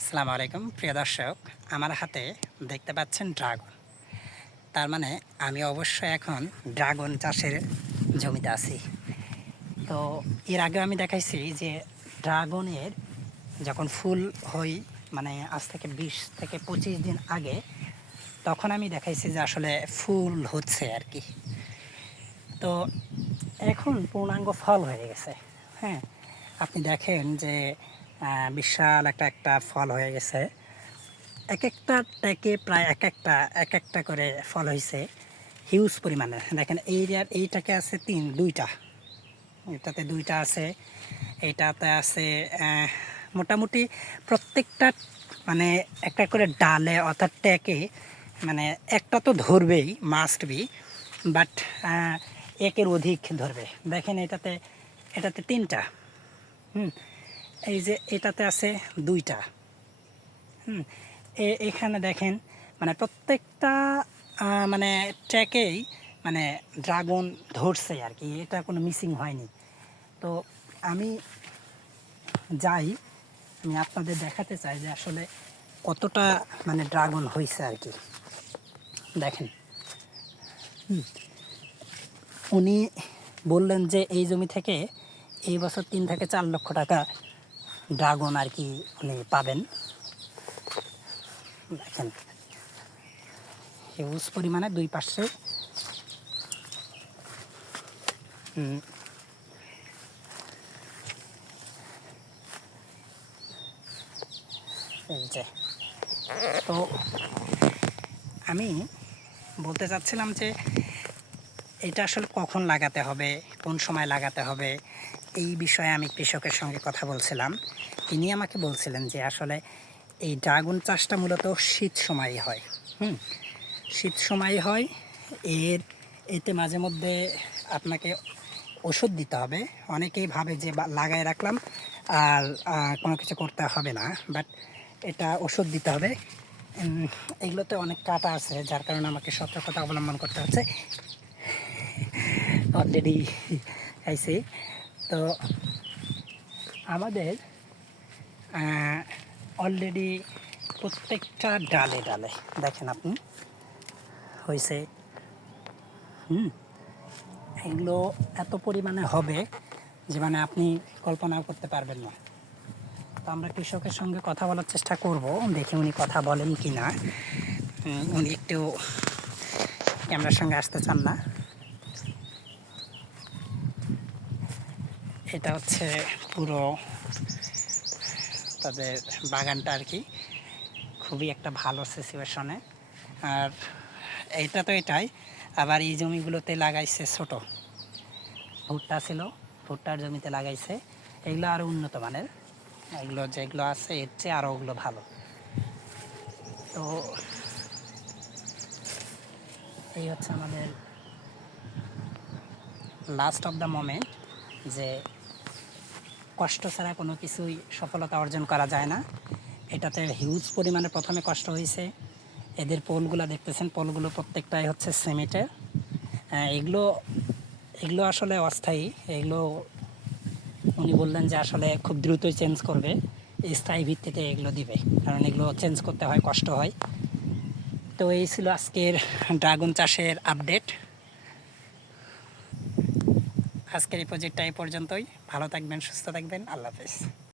আসসালামু আলাইকুম প্রিয় দর্শক, আমার হাতে দেখতে পাচ্ছেন ড্রাগন। তার মানে আমি অবশ্যই এখন ড্রাগন চাষের জমিতে আছি। তো এর আগে আমি দেখাইছি যে ড্রাগনের যখন ফুল হই, মানে আজ থেকে 20 থেকে 25 দিন আগে, তখন আমি দেখাইছি যে আসলে ফুল হচ্ছে আর কি। তো এখন পূর্ণাঙ্গ ফল হয়ে গেছে। হ্যাঁ, আপনি দেখেন যে বিশাল একটা ফল হয়ে গেছে। এক একটা ট্যাকে প্রায় এক একটা করে ফল হয়েছে, হিউজ পরিমাণে। দেখেন এইটাকে আছে দুইটা, এটাতে দুইটা আছে, এইটাতে আছে মোটামুটি প্রত্যেকটা মানে একটা করে ডালে অর্থাৎ ট্যাকে মানে একটা তো ধরবেই, মাস্ট বি, বাট একের অধিক ধরবে। দেখেন এটাতে তিনটা, এই যে এটাতে আছে দুইটা, এখানে দেখেন মানে প্রত্যেকটা মানে ট্র্যাকেই মানে ড্রাগন ধরছে আর কি, এটা কোনো মিসিং হয়নি। তো আমি যাই, আমি আপনাদের দেখাতে চাই যে আসলে কতটা মানে ড্রাগন হয়েছে আর কি। দেখেন, উনি বললেন যে এই জমি থেকে এই বছর 3 থেকে 4 লক্ষ টাকা ড্রাগন আর কি উনি পাবেন। দেখেন হিউজ পরিমাণে দুই পাশে এই যে। তো আমি বলতে চাচ্ছিলাম যে এটা আসলে কখন লাগাতে হবে, কোন সময় লাগাতে হবে, এই বিষয়ে আমি কৃষকের সঙ্গে কথা বলছিলাম। তিনি আমাকে বলছিলেন যে আসলে এই ড্রাগন চাষটা মূলত শীত সময়ই হয়। শীত সময় হয়। এতে মাঝে মধ্যে আপনাকে ওষুধ দিতে হবে। অনেকেই ভাবে যে লাগায় রাখলাম আর কোনো কিছু করতে হবে না, বাট এটা ওষুধ দিতে হবে। এগুলোতে অনেক কাঁটা আছে, যার কারণে আমাকে সতর্কতা অবলম্বন করতে হচ্ছে। অলরেডি আইসি। তো আমাদের অলরেডি প্রত্যেকটা ডালে ডালে দেখেন আপনি হয়েছে। এগুলো এত পরিমাণে হবে যে মানে আপনি কল্পনাও করতে পারবেন না। তো আমরা কৃষকের সঙ্গে কথা বলার চেষ্টা করব, দেখি উনি কথা বলেন কি না। উনি একটু ক্যামেরার সঙ্গে আসতে চান না। এটা হচ্ছে পুরো তাদের বাগানটা আর কি, খুবই একটা ভালো সিচুয়েশনে। আর এইটা তো এটাই, আবার এই জমিগুলোতে লাগাইছে ছোট ভুট্টা ছিল, ভুট্টার জমিতে লাগাইছে। এগুলো আরও উন্নত মানের, এগুলো যেগুলো আছে এর চেয়ে আরও ওগুলো ভালো। তো এই হচ্ছে আমাদের লাস্ট অফ দ্য মোমেন্ট, যে কষ্ট ছাড়া কোনো কিছুই সফলতা অর্জন করা যায় না। এটাতে হিউজ পরিমাণে প্রথমে কষ্ট হয়েছে। এদের পোলগুলো দেখতেছেন, পোলগুলো প্রত্যেকটাই হচ্ছে সিমেন্টের। এগুলো এগুলো আসলে অস্থায়ী। এগুলো উনি বললেন যে আসলে খুব দ্রুতই চেঞ্জ করবে, স্থায়ী ভিত্তিতে এগুলো দিবে, কারণ এগুলো চেঞ্জ করতে হয়, কষ্ট হয়। তো এই ছিল আজকের ড্রাগন চাষের আপডেট। আজকের এই প্রজেক্টটা এই পর্যন্তই। ভালো থাকবেন, সুস্থ থাকবেন, আল্লাহ হাফেজ।